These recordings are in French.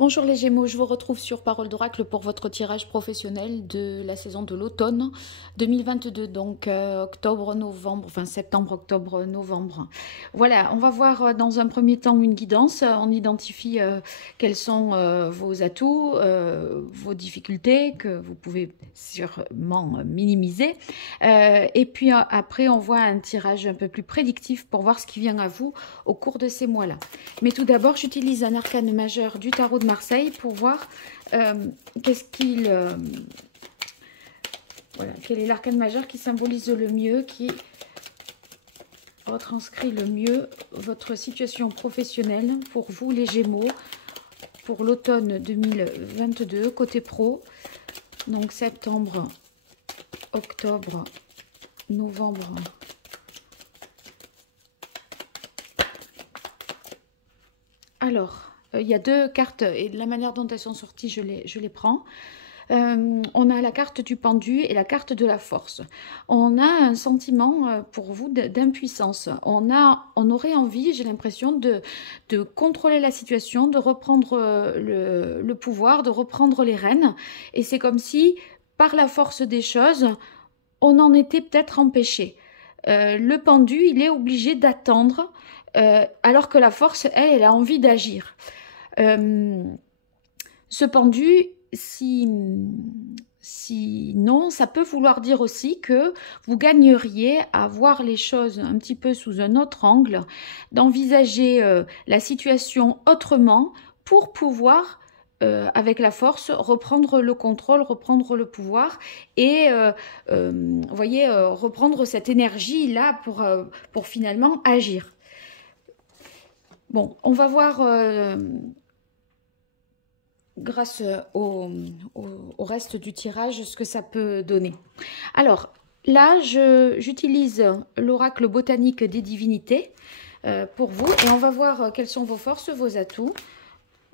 Bonjour les Gémeaux, je vous retrouve sur Parole d'Oracle pour votre tirage professionnel de la saison de l'automne 2022, donc octobre, novembre, enfin septembre, octobre, novembre. Voilà, on va voir dans un premier temps une guidance, on identifie quels sont vos atouts, vos difficultés que vous pouvez sûrement minimiser. Et puis après on voit un tirage un peu plus prédictif pour voir ce qui vient à vous au cours de ces mois-là. Mais tout d'abord, j'utilise un arcane majeur du tarot de Marseille pour voir qu'est-ce qu'il... voilà, quel est l'arcane majeur qui symbolise le mieux, qui retranscrit le mieux votre situation professionnelle pour vous les Gémeaux, pour l'automne 2022, côté pro. Donc septembre, octobre, novembre. Alors, il y a deux cartes et de la manière dont elles sont sorties, je les prends. On a la carte du pendu et la carte de la force. On a un sentiment pour vous d'impuissance. On aurait envie, j'ai l'impression, de contrôler la situation, de reprendre le pouvoir, de reprendre les rênes. Et c'est comme si, par la force des choses, on en était peut-être empêché. Le pendu, il est obligé d'attendre, alors que la force, elle a envie d'agir. Ce pendu, sinon, ça peut vouloir dire aussi que vous gagneriez à voir les choses un petit peu sous un autre angle, d'envisager la situation autrement pour pouvoir, avec la force, reprendre le contrôle, reprendre le pouvoir et, vous voyez, reprendre cette énergie-là pour finalement agir. Bon, on va voir... grâce au reste du tirage, ce que ça peut donner. Alors, là, j'utilise l'oracle botanique des divinités pour vous. Et on va voir quelles sont vos forces, vos atouts,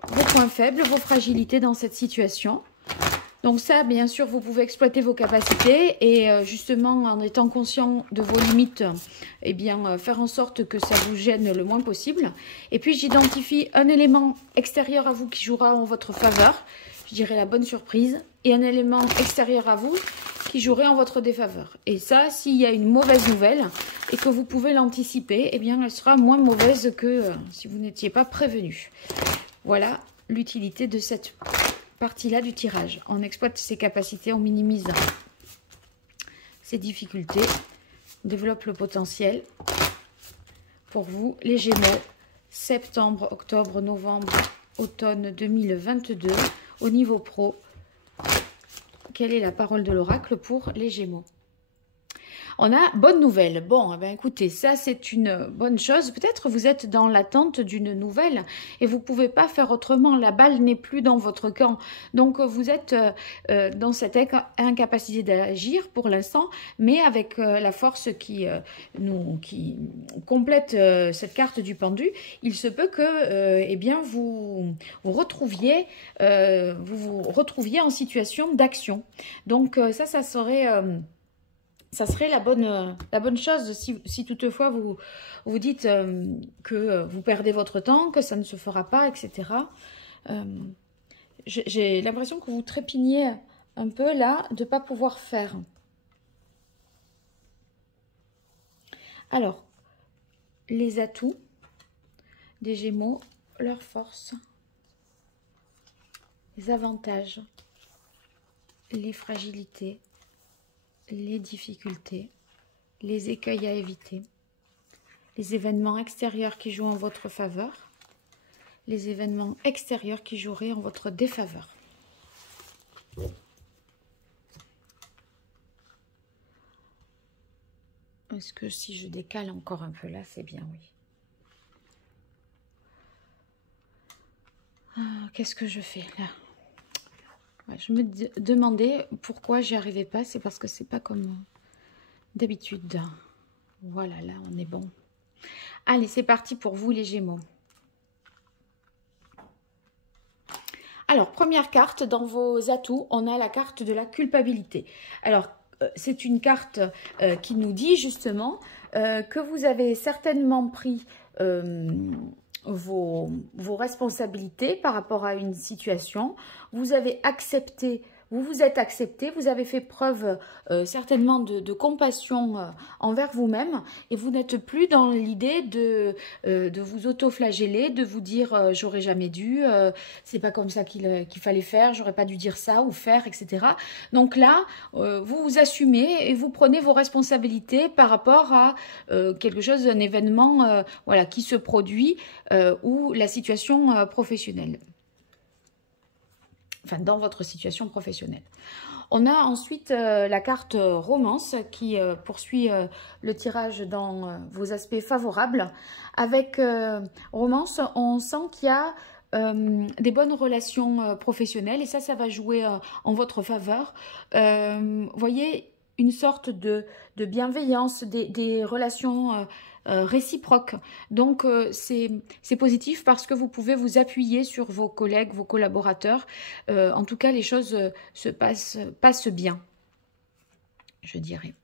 vos points faibles, vos fragilités dans cette situation. Donc ça, bien sûr, vous pouvez exploiter vos capacités et justement, en étant conscient de vos limites, eh bien, faire en sorte que ça vous gêne le moins possible. Et puis, j'identifie un élément extérieur à vous qui jouera en votre faveur, je dirais la bonne surprise, et un élément extérieur à vous qui jouerait en votre défaveur. Et ça, s'il y a une mauvaise nouvelle et que vous pouvez l'anticiper, eh bien, elle sera moins mauvaise que si vous n'étiez pas prévenu. Voilà l'utilité de cette partie-là du tirage. On exploite ses capacités, on minimise ses difficultés, on développe le potentiel. Pour vous, les Gémeaux, septembre, octobre, novembre, automne 2022, au niveau pro, quelle est la parole de l'oracle pour les Gémeaux? On a bonne nouvelle. Bon, eh ben écoutez, ça c'est une bonne chose. Peut-être vous êtes dans l'attente d'une nouvelle et vous pouvez pas faire autrement. La balle n'est plus dans votre camp. Donc vous êtes dans cette incapacité d'agir pour l'instant, mais avec la force qui complète cette carte du pendu, il se peut que eh bien vous vous retrouviez en situation d'action. Donc ça serait la bonne chose si toutefois vous dites que vous perdez votre temps, que ça ne se fera pas, etc. J'ai l'impression que vous trépignez un peu là de ne pas pouvoir faire. Alors, les atouts des Gémeaux, leurs forces, les avantages, les fragilités, les difficultés, les écueils à éviter, les événements extérieurs qui jouent en votre faveur, les événements extérieurs qui joueraient en votre défaveur. Est-ce que si je décale encore un peu là, c'est bien, oui. Qu'est-ce que je fais là? Ouais, je me demandais pourquoi j'y arrivais pas. C'est parce que c'est pas comme d'habitude. Voilà, là, on est bon. Allez, c'est parti pour vous, les Gémeaux. Alors, première carte, dans vos atouts, on a la carte de la culpabilité. Alors, c'est une carte qui nous dit justement que vous avez certainement pris vos responsabilités par rapport à une situation. Vous avez accepté, vous vous êtes accepté, vous avez fait preuve certainement de compassion envers vous-même et vous n'êtes plus dans l'idée de vous auto-flageller, de vous dire j'aurais jamais dû, c'est pas comme ça qu'il fallait faire, j'aurais pas dû dire ça ou faire, etc. Donc là, vous vous assumez et vous prenez vos responsabilités par rapport à quelque chose, un événement voilà, qui se produit ou la situation professionnelle. Enfin, dans votre situation professionnelle. On a ensuite la carte romance qui poursuit le tirage dans vos aspects favorables. Avec romance, on sent qu'il y a des bonnes relations professionnelles et ça va jouer en votre faveur. Voyez, une sorte de bienveillance, des relations réciproques. Donc, c'est positif parce que vous pouvez vous appuyer sur vos collègues, vos collaborateurs. En tout cas, les choses se passent bien, je dirais.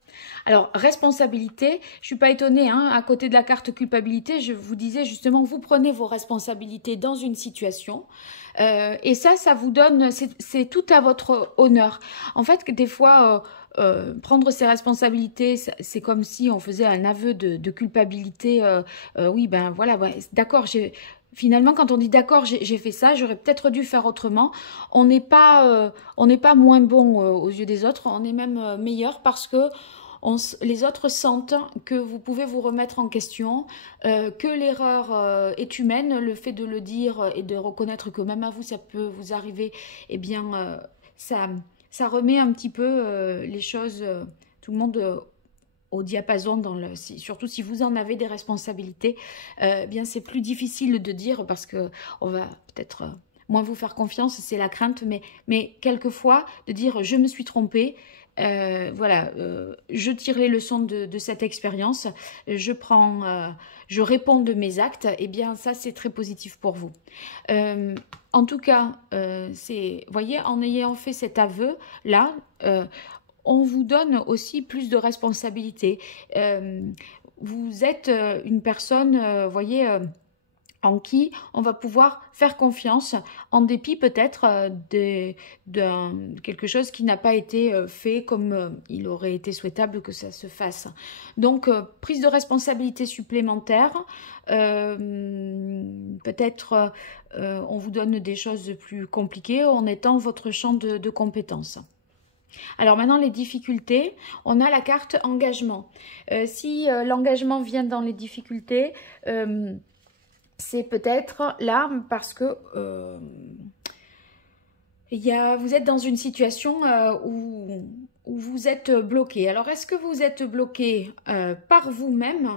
Alors, responsabilité, je ne suis pas étonnée, hein, à côté de la carte culpabilité, je vous disais justement, vous prenez vos responsabilités dans une situation et ça vous donne, c'est tout à votre honneur. En fait, des fois, prendre ses responsabilités, c'est comme si on faisait un aveu de culpabilité. Oui, ben voilà, ouais, d'accord, finalement, quand on dit d'accord, j'ai fait ça, j'aurais peut-être dû faire autrement. On n'est pas moins bon aux yeux des autres, on est même meilleur parce que les autres sentent que vous pouvez vous remettre en question, que l'erreur est humaine, le fait de le dire et de reconnaître que même à vous ça peut vous arriver, eh bien ça remet un petit peu les choses, tout le monde au diapason, surtout si vous en avez des responsabilités, eh bien c'est plus difficile de dire parce que on va peut-être moins vous faire confiance, c'est la crainte, mais quelquefois de dire je me suis trompée. Voilà, je tire les leçons de cette expérience, je réponds de mes actes, et bien ça c'est très positif pour vous. En tout cas, voyez, en ayant fait cet aveu là, on vous donne aussi plus de responsabilités. Vous êtes une personne, voyez, en qui on va pouvoir faire confiance en dépit peut-être de quelque chose qui n'a pas été fait comme il aurait été souhaitable que ça se fasse. Donc, prise de responsabilité supplémentaire, peut-être on vous donne des choses plus compliquées en étant votre champ de compétences. Alors maintenant, les difficultés, on a la carte engagement. Si l'engagement vient dans les difficultés, c'est peut-être là parce que vous êtes dans une situation où vous êtes bloqué. Alors, est-ce que vous êtes bloqué par vous-même?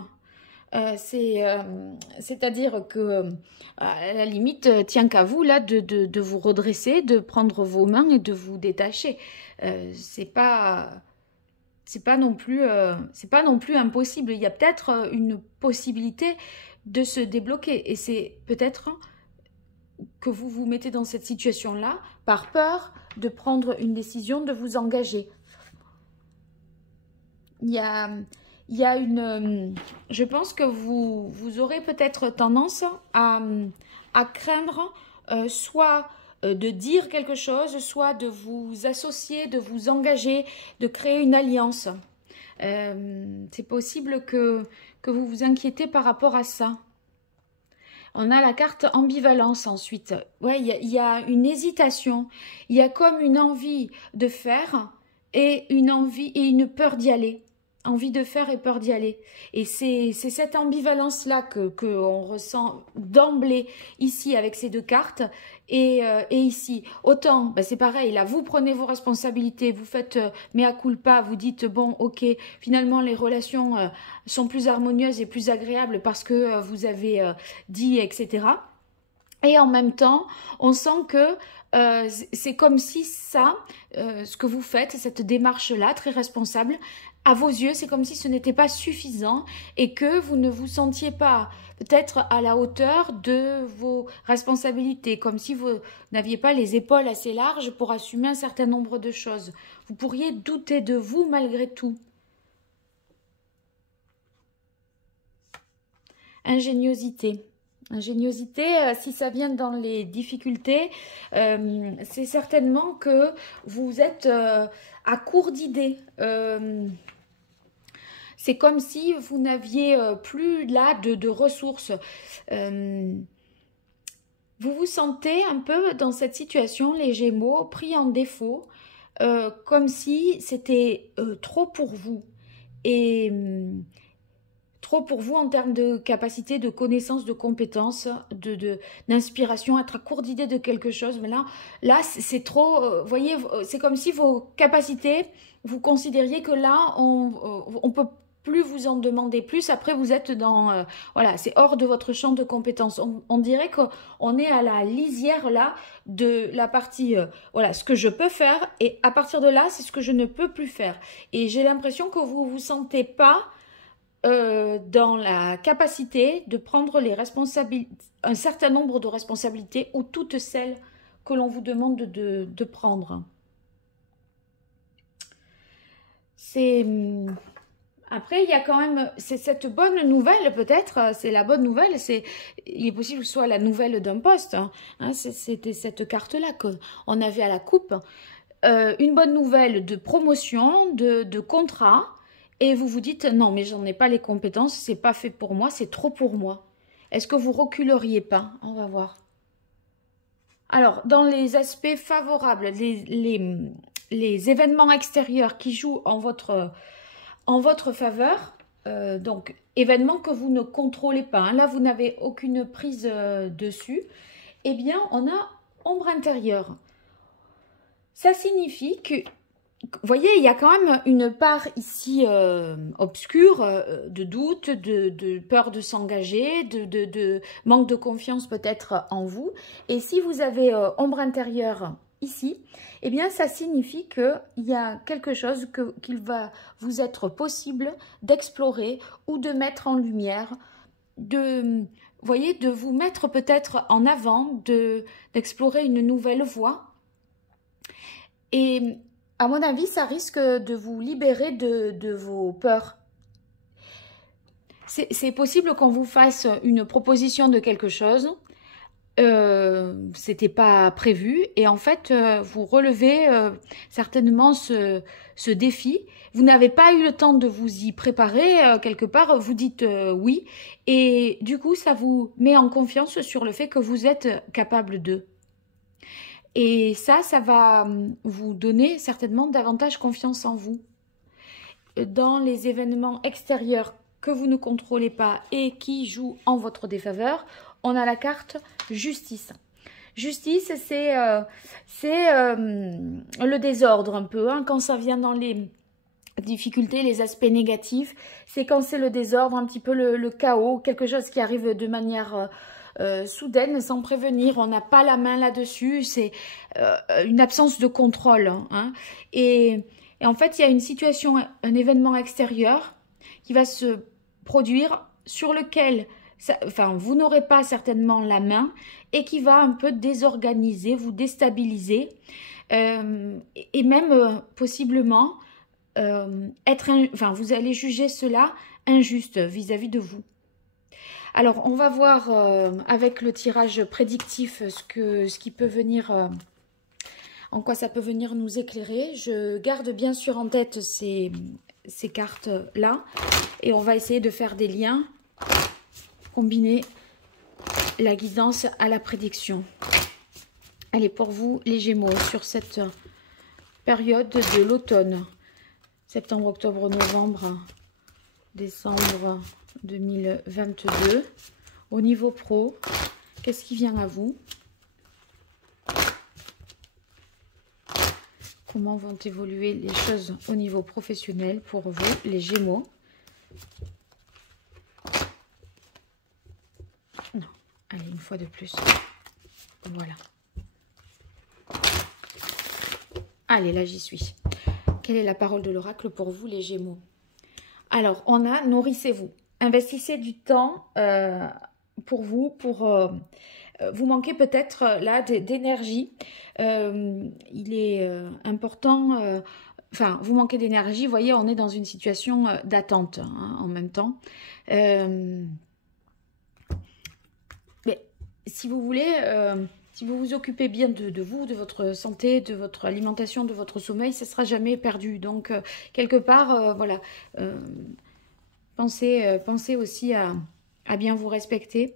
C'est-à-dire que, à la limite, tient qu'à vous là de vous redresser, de prendre vos mains et de vous détacher. C'est pas non plus impossible. Il y a peut-être une possibilité de se débloquer et c'est peut-être que vous vous mettez dans cette situation-là par peur de prendre une décision, de vous engager. Il y a je pense que vous aurez peut-être tendance à craindre soit de dire quelque chose, soit de vous associer, de vous engager, de créer une alliance. C'est possible que vous vous inquiétez par rapport à ça. On a la carte ambivalence ensuite. Ouais, il y a une hésitation. Il y a comme une envie de faire et une peur d'y aller. Envie de faire et peur d'y aller. Et c'est cette ambivalence-là que on ressent d'emblée ici avec ces deux cartes et ici. Autant, ben c'est pareil, là, vous prenez vos responsabilités, vous faites mea culpa, vous dites, bon, ok, finalement, les relations sont plus harmonieuses et plus agréables parce que vous avez dit, etc. Et en même temps, on sent que c'est comme si ce que vous faites, cette démarche-là, très responsable, à vos yeux, c'est comme si ce n'était pas suffisant et que vous ne vous sentiez pas peut-être à la hauteur de vos responsabilités, comme si vous n'aviez pas les épaules assez larges pour assumer un certain nombre de choses. Vous pourriez douter de vous malgré tout. Ingéniosité. Ingéniosité, si ça vient dans les difficultés, c'est certainement que vous êtes à court d'idées. C'est comme si vous n'aviez plus là de ressources. Vous vous sentez un peu dans cette situation, les Gémeaux, pris en défaut, comme si c'était trop pour vous. Et trop pour vous en termes de capacité, de connaissances, de compétences, d'inspiration, être à court d'idées de quelque chose. Mais là c'est trop, vous voyez, c'est comme si vos capacités, vous considériez que là, on peut plus vous en demander plus. Après, vous êtes dans, voilà, c'est hors de votre champ de compétences. On dirait qu'on est à la lisière là de la partie, voilà, ce que je peux faire. Et à partir de là, c'est ce que je ne peux plus faire. Et j'ai l'impression que vous vous sentez pas dans la capacité de prendre les responsabilités, un certain nombre de responsabilités ou toutes celles que l'on vous demande de prendre. C'est... Après, il y a quand même, c'est cette bonne nouvelle peut-être, c'est la bonne nouvelle, il est possible que ce soit la nouvelle d'un poste, hein, c'était cette carte-là qu'on avait à la coupe. Une bonne nouvelle de promotion, de contrat, et vous vous dites, non, mais j'en ai pas les compétences, c'est pas fait pour moi, c'est trop pour moi. Est-ce que vous reculeriez pas? On va voir. Alors, dans les aspects favorables, les événements extérieurs qui jouent en votre faveur, donc événements que vous ne contrôlez pas, hein, là vous n'avez aucune prise dessus, eh bien on a ombre intérieure. Ça signifie que, vous voyez, il y a quand même une part ici obscure, de doute, de peur de s'engager, de manque de confiance peut-être en vous. Et si vous avez ombre intérieure ici, eh bien ça signifie qu'il y a quelque chose qu'il va vous être possible d'explorer ou de mettre en lumière, vous voyez, de vous mettre peut-être en avant, d'explorer une nouvelle voie. Et à mon avis, ça risque de vous libérer de vos peurs. C'est possible qu'on vous fasse une proposition de quelque chose, c'était pas prévu, et en fait, vous relevez certainement ce défi. Vous n'avez pas eu le temps de vous y préparer, quelque part, vous dites oui, et du coup, ça vous met en confiance sur le fait que vous êtes capable de. Et ça va vous donner certainement davantage confiance en vous. Dans les événements extérieurs que vous ne contrôlez pas et qui jouent en votre défaveur, on a la carte justice. Justice, c'est le désordre un peu, hein, quand ça vient dans les difficultés, les aspects négatifs. C'est quand c'est le désordre, un petit peu le chaos, quelque chose qui arrive de manière... soudaine, sans prévenir, on n'a pas la main là-dessus, c'est une absence de contrôle. Hein. Et en fait, il y a une situation, un événement extérieur qui va se produire sur lequel vous n'aurez pas certainement la main et qui va un peu désorganiser, vous déstabiliser et même possiblement vous allez juger cela injuste vis-à-vis de vous. Alors, on va voir avec le tirage prédictif ce qui peut venir, en quoi ça peut venir nous éclairer. Je garde bien sûr en tête ces cartes-là et on va essayer de faire des liens, combiner la guidance à la prédiction. Allez, pour vous, les Gémeaux, sur cette période de l'automne, septembre, octobre, novembre, décembre 2022, au niveau pro, qu'est-ce qui vient à vous? Comment vont évoluer les choses au niveau professionnel pour vous, les Gémeaux? Non, allez, une fois de plus. Voilà. Allez, là, j'y suis. Quelle est la parole de l'oracle pour vous, les Gémeaux? Alors, on a nourrissez-vous. Investissez du temps pour vous, vous manquez peut-être là d'énergie. Il est important, vous manquez d'énergie, vous voyez, on est dans une situation d'attente hein, en même temps. si vous voulez, si vous vous occupez bien de vous, de votre santé, de votre alimentation, de votre sommeil, ça ne sera jamais perdu. Donc, quelque part, voilà, pensez aussi à bien vous respecter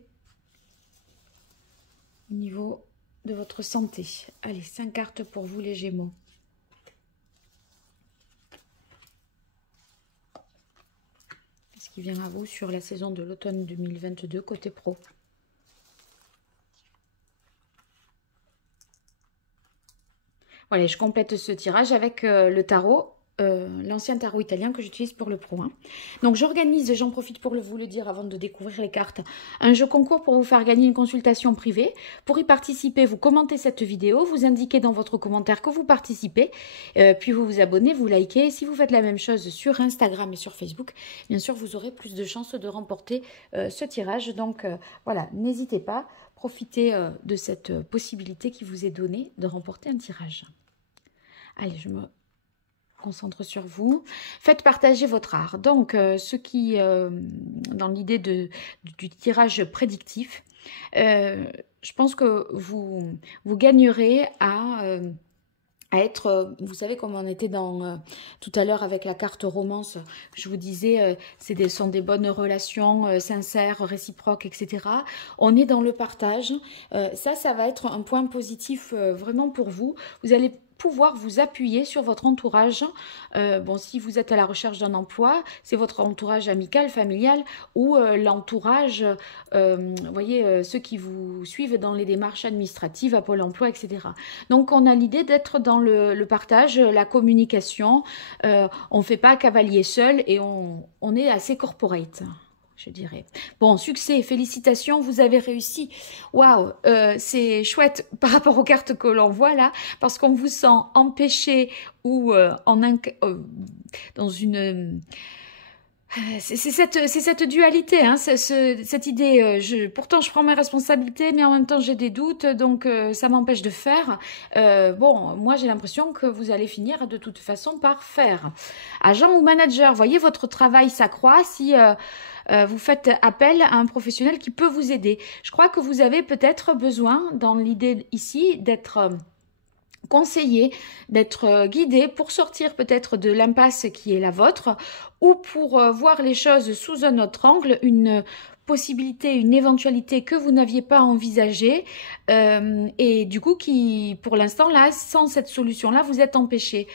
au niveau de votre santé. Allez, 5 cartes pour vous les Gémeaux. Qu'est-ce qui vient à vous sur la saison de l'automne 2022 côté pro? Voilà, je complète ce tirage avec le tarot, l'ancien tarot italien que j'utilise pour le pro. Hein. Donc j'organise, j'en profite pour vous le dire avant de découvrir les cartes, un jeu concours pour vous faire gagner une consultation privée. Pour y participer, vous commentez cette vidéo, vous indiquez dans votre commentaire que vous participez, puis vous vous abonnez, vous likez. Si vous faites la même chose sur Instagram et sur Facebook, bien sûr vous aurez plus de chances de remporter ce tirage. Donc voilà, n'hésitez pas, profitez de cette possibilité qui vous est donnée de remporter un tirage. Allez, je me concentre sur vous. Faites partager votre art. Donc, ce qui, dans l'idée du tirage prédictif, je pense que vous gagnerez à être, vous savez comme on était dans tout à l'heure avec la carte romance, je vous disais, sont des bonnes relations sincères, réciproques, etc. On est dans le partage. Ça va être un point positif vraiment pour vous. Vous allez pouvoir vous appuyer sur votre entourage. Bon, si vous êtes à la recherche d'un emploi, c'est votre entourage amical, familial ou l'entourage, vous voyez, ceux qui vous suivent dans les démarches administratives à Pôle emploi, etc. Donc, on a l'idée d'être dans le partage, la communication. On ne fait pas cavalier seul et on est assez corporate, je dirais. Bon, succès, félicitations, vous avez réussi. Waouh, c'est chouette par rapport aux cartes que l'on voit là, parce qu'on vous sent empêché ou dans une... C'est cette dualité, hein, cette idée, pourtant je prends mes responsabilités, mais en même temps j'ai des doutes, donc ça m'empêche de faire. Bon, moi j'ai l'impression que vous allez finir de toute façon par faire. Agent ou manager, voyez votre travail s'accroît si... vous faites appel à un professionnel qui peut vous aider. Je crois que vous avez peut-être besoin, dans l'idée ici, d'être conseillé, d'être guidé pour sortir peut-être de l'impasse qui est la vôtre ou pour voir les choses sous un autre angle, une possibilité, une éventualité que vous n'aviez pas envisagée et du coup qui, pour l'instant, là, sans cette solution-là, vous êtes empêché.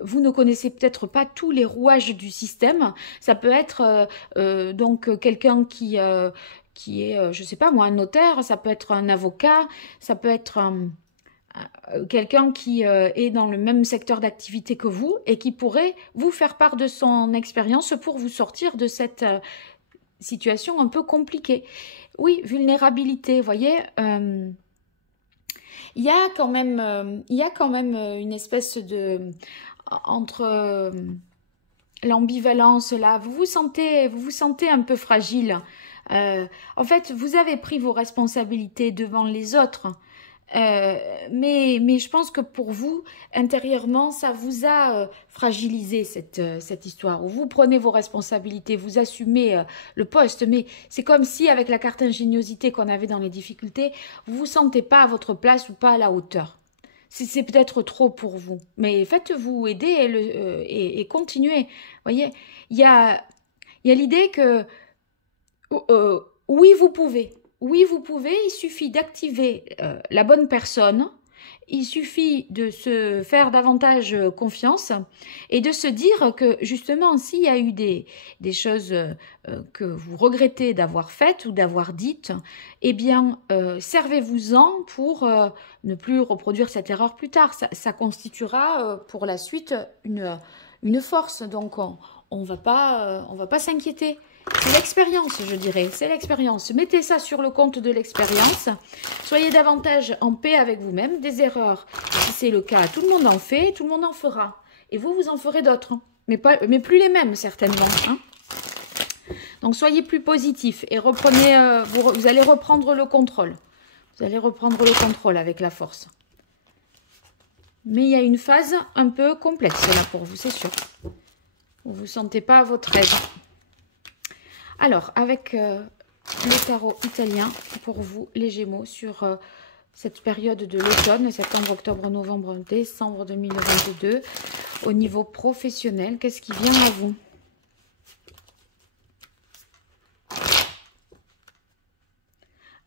Vous ne connaissez peut-être pas tous les rouages du système. Ça peut être donc quelqu'un qui est, je sais pas moi, un notaire, ça peut être un avocat, ça peut être quelqu'un qui est dans le même secteur d'activité que vous et qui pourrait vous faire part de son expérience pour vous sortir de cette situation un peu compliquée. Oui, vulnérabilité, vous voyez, il y a quand même une espèce de... entre l'ambivalence là, vous vous sentez un peu fragile. En fait, vous avez pris vos responsabilités devant les autres, mais je pense que pour vous, intérieurement, ça vous a fragilisé cette histoire, où vous prenez vos responsabilités, vous assumez le poste, mais c'est comme si avec la carte ingéniosité qu'on avait dans les difficultés, vous vous sentez pas à votre place ou pas à la hauteur. C'est peut-être trop pour vous, mais faites-vous aider et continuez. Vous voyez, il y a l'idée que oui, vous pouvez. Oui, vous pouvez. Il suffit d'activer la bonne personne. Il suffit de se faire davantage confiance et de se dire que justement, s'il y a eu des choses que vous regrettez d'avoir faites ou d'avoir dites, eh bien, servez-vous-en pour ne plus reproduire cette erreur plus tard. Ça constituera pour la suite une force. Donc, on va pas s'inquiéter. C'est l'expérience, je dirais, c'est l'expérience. Mettez ça sur le compte de l'expérience. Soyez davantage en paix avec vous-même. Des erreurs, si c'est le cas, tout le monde en fait, tout le monde en fera. Et vous en ferez d'autres, mais plus les mêmes, certainement. Hein. Donc, soyez plus positifs et reprenez, vous allez reprendre le contrôle. Vous allez reprendre le contrôle avec la force. Mais il y a une phase un peu complexe là pour vous, c'est sûr. Vous ne vous sentez pas à votre aise. Alors, avec le tarot italien pour vous, les Gémeaux, sur cette période de l'automne, septembre, octobre, novembre, décembre 2022, au niveau professionnel. Qu'est-ce qui vient à vous?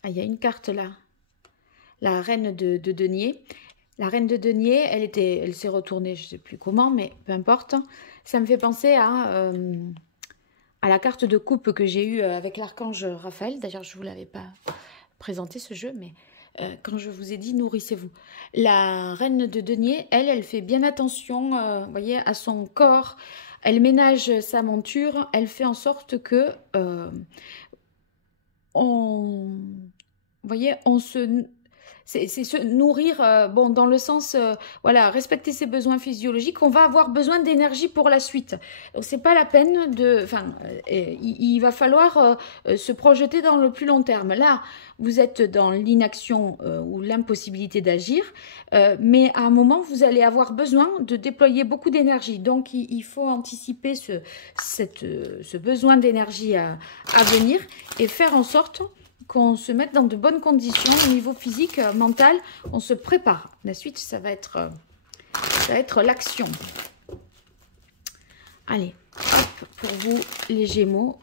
Ah, il y a une carte là, la reine de denier. La reine de denier, elle s'est retournée, je ne sais plus comment, mais peu importe. Ça me fait penser à la carte de coupe que j'ai eue avec l'archange Raphaël. D'ailleurs, je ne vous l'avais pas présenté ce jeu, mais quand je vous ai dit, nourrissez-vous. La reine de denier, elle fait bien attention, voyez, à son corps. Elle ménage sa monture. Elle fait en sorte que vous voyez, c'est se nourrir, bon, dans le sens, voilà, respecter ses besoins physiologiques. On va avoir besoin d'énergie pour la suite. Donc, c'est pas la peine de, enfin, il va falloir se projeter dans le plus long terme. Là, vous êtes dans l'inaction ou l'impossibilité d'agir, mais à un moment, vous allez avoir besoin de déployer beaucoup d'énergie. Donc, il faut anticiper ce besoin d'énergie à venir et faire en sorte qu'on se mette dans de bonnes conditions au niveau physique, mental, on se prépare. La suite, ça va être l'action. Allez, hop, pour vous, les Gémeaux,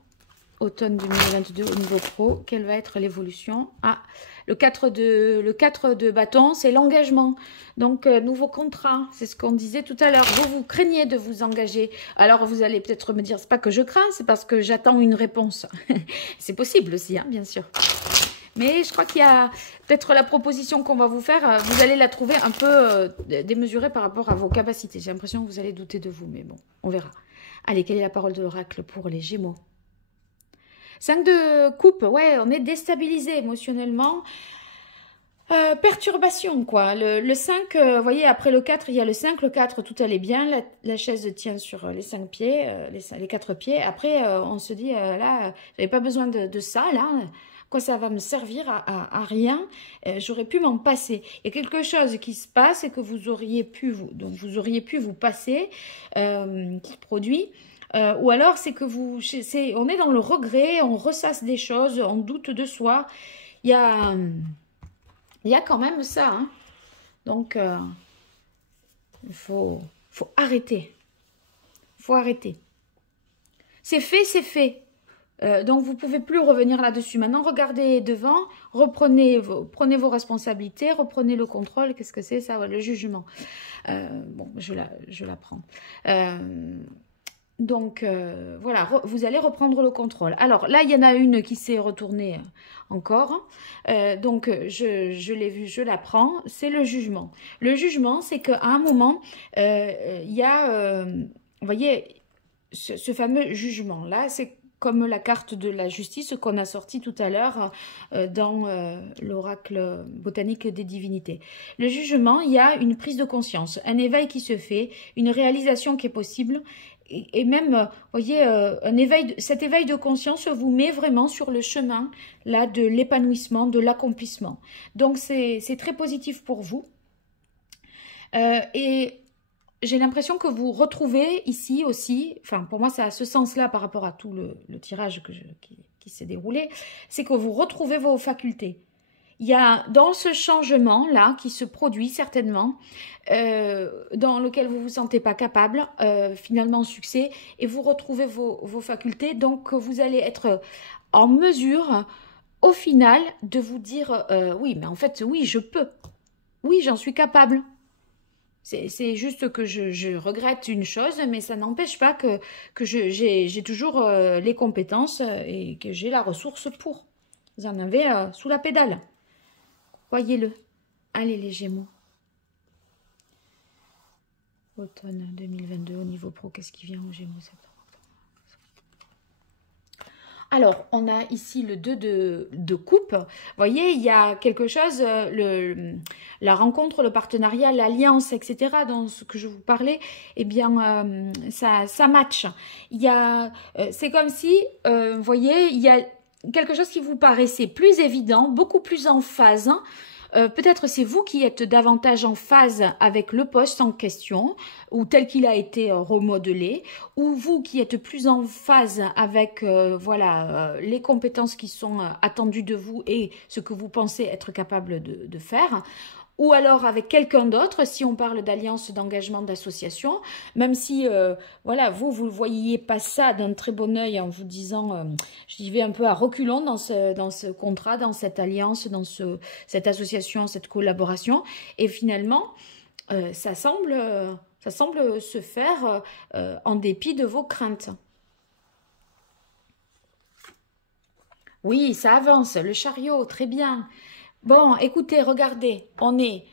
automne 2022 au niveau pro, quelle va être l'évolution? Ah, le 4 de bâton, c'est l'engagement. Donc, nouveau contrat, c'est ce qu'on disait tout à l'heure. Vous craignez de vous engager. Alors, vous allez peut-être me dire, c'est pas que je crains, c'est parce que j'attends une réponse. C'est possible aussi, hein, bien sûr. Mais je crois qu'il y a peut-être la proposition qu'on va vous faire, vous allez la trouver un peu démesurée par rapport à vos capacités. J'ai l'impression que vous allez douter de vous, mais bon, on verra. Allez, quelle est la parole de l'oracle pour les Gémeaux? 5 de coupe, ouais, on est déstabilisé émotionnellement. Perturbation, quoi. Le 5, vous voyez, après le 4, il y a le 5. Le 4, tout allait bien. La chaise tient sur les 5 pieds, les 4 pieds. Après, on se dit, là, j'avais pas besoin de ça, là. Quoi, ça va me servir à rien. J'aurais pu m'en passer. Il y a quelque chose qui se passe et que vous auriez pu vous passer, qui se produit. Ou alors, c'est que on est dans le regret, on ressasse des choses, on doute de soi. Il y a quand même ça. Hein. Donc, il faut arrêter. Il faut arrêter. C'est fait, c'est fait. Donc, vous ne pouvez plus revenir là-dessus. Maintenant, regardez devant, prenez vos responsabilités, reprenez le contrôle. Qu'est-ce que c'est ça? Ouais, le jugement. Bon, je la prends. Donc, voilà, vous allez reprendre le contrôle. Alors, là, il y en a une qui s'est retournée encore. Donc, je l'ai vue, je la prends. C'est le jugement. Le jugement, c'est qu'à un moment, il y a, vous voyez, ce fameux jugement-là, c'est comme la carte de la justice qu'on a sortie tout à l'heure dans l'oracle botanique des divinités. Le jugement, il y a une prise de conscience, un éveil qui se fait, une réalisation qui est possible. Et même, voyez, cet éveil de conscience vous met vraiment sur le chemin là, de l'épanouissement, de l'accomplissement. Donc, c'est très positif pour vous. Et j'ai l'impression que vous retrouvez ici aussi, enfin, pour moi, c'est à ce sens-là par rapport à tout le tirage qui s'est déroulé, c'est que vous retrouvez vos facultés. Il y a dans ce changement-là qui se produit certainement, dans lequel vous ne vous sentez pas capable, finalement succès, et vous retrouvez vos facultés. Donc, vous allez être en mesure, au final, de vous dire oui, mais en fait, oui, je peux. Oui, j'en suis capable. C'est juste que je regrette une chose, mais ça n'empêche pas que j'ai toujours les compétences et que j'ai la ressource pour. Vous en avez sous la pédale. Croyez-le. Allez les Gémeaux. Automne 2022 au niveau pro, qu'est-ce qui vient aux Gémeaux? Alors, on a ici le 2 de coupe. Vous voyez, il y a quelque chose, la rencontre, le partenariat, l'alliance, etc., dans ce que je vous parlais, eh bien, ça match. C'est comme si, vous voyez, il y a quelque chose qui vous paraissait plus évident, beaucoup plus en phase, hein, peut-être c'est vous qui êtes davantage en phase avec le poste en question, ou tel qu'il a été remodelé, ou vous qui êtes plus en phase avec voilà, les compétences qui sont attendues de vous et ce que vous pensez être capable de faire. Ou alors avec quelqu'un d'autre, si on parle d'alliance, d'engagement, d'association, même si, voilà, vous ne voyiez pas ça d'un très bon œil en vous disant, j'y vais un peu à reculons dans ce contrat, dans cette alliance, dans cette association, cette collaboration, et finalement, ça semble se faire en dépit de vos craintes. Oui, ça avance, le chariot, très bien. Bon, écoutez, regardez, on est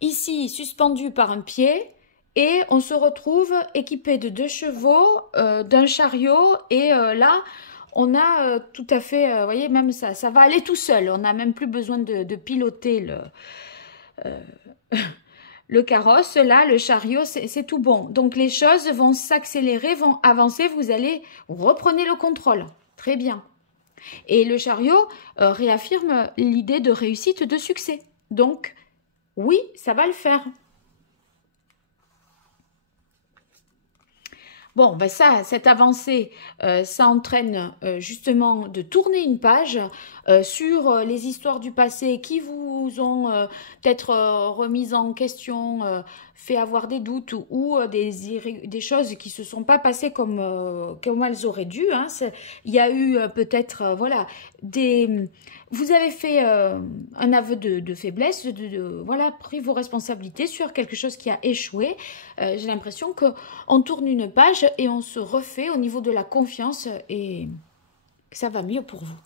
ici suspendu par un pied et on se retrouve équipé de 2 chevaux, d'un chariot et là, on a tout à fait, vous voyez, même ça va aller tout seul. On n'a même plus besoin de piloter le carrosse. Là, le chariot, c'est tout bon. Donc, les choses vont s'accélérer, vont avancer. Vous reprenez le contrôle. Très bien. Et le chariot réaffirme l'idée de réussite, de succès. Donc, oui, ça va le faire. Bon, ben cette avancée, ça entraîne justement de tourner une page sur les histoires du passé qui vous ont peut-être remises en question, fait avoir des doutes ou des choses qui se sont pas passées comme elles auraient dû. Hein. Il y a eu peut-être, voilà, vous avez fait un aveu de faiblesse, voilà, pris vos responsabilités sur quelque chose qui a échoué. J'ai l'impression qu'on tourne une page et on se refait au niveau de la confiance et que ça va mieux pour vous.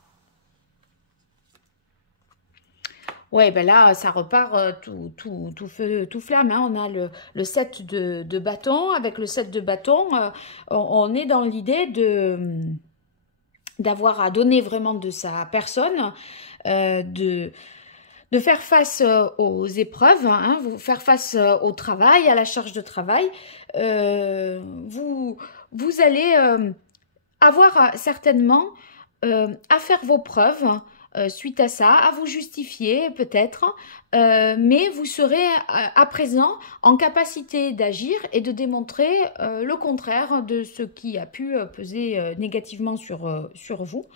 Ouais, ben là, ça repart tout feu, tout flamme. Hein. On a le set de bâtons. Avec le set de bâtons, on est dans l'idée d'avoir à donner vraiment de sa personne, de faire face aux épreuves, hein, faire face au travail, à la charge de travail. Vous allez avoir certainement à faire vos preuves suite à ça, à vous justifier peut-être, mais vous serez à présent en capacité d'agir et de démontrer le contraire de ce qui a pu peser négativement sur vous.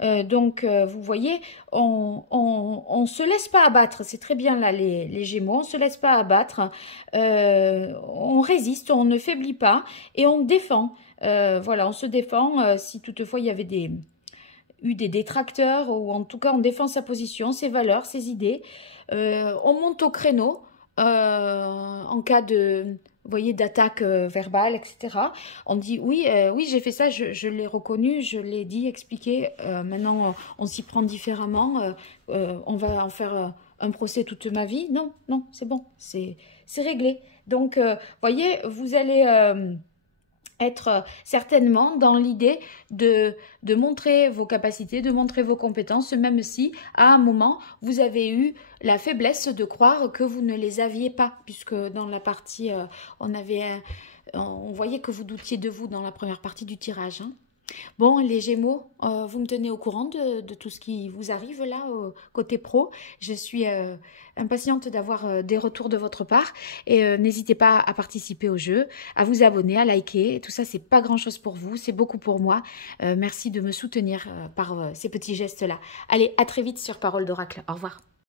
Donc, vous voyez, on se laisse pas abattre. C'est très bien là les Gémeaux. On se laisse pas abattre. On résiste, on ne faiblit pas et on défend. Voilà, on se défend. Si toutefois il y avait eu des détracteurs ou en tout cas on défend sa position, ses valeurs, ses idées. On monte au créneau en cas de, vous voyez, d'attaque verbale, etc. On dit oui, oui j'ai fait ça, je l'ai reconnu, je l'ai dit, expliqué. Maintenant on s'y prend différemment. On va en faire un procès toute ma vie. Non, non, c'est bon, c'est réglé. Donc, voyez, vous allez être certainement dans l'idée de montrer vos capacités, de montrer vos compétences, même si à un moment vous avez eu la faiblesse de croire que vous ne les aviez pas, puisque dans la partie, on voyait que vous doutiez de vous dans la première partie du tirage. Hein. Bon, les Gémeaux, vous me tenez au courant de tout ce qui vous arrive là, côté pro. Je suis impatiente d'avoir des retours de votre part. Et n'hésitez pas à participer au jeu, à vous abonner, à liker. Tout ça, c'est pas grand-chose pour vous, c'est beaucoup pour moi. Merci de me soutenir par ces petits gestes-là. Allez, à très vite sur Parole d'Oracle. Au revoir.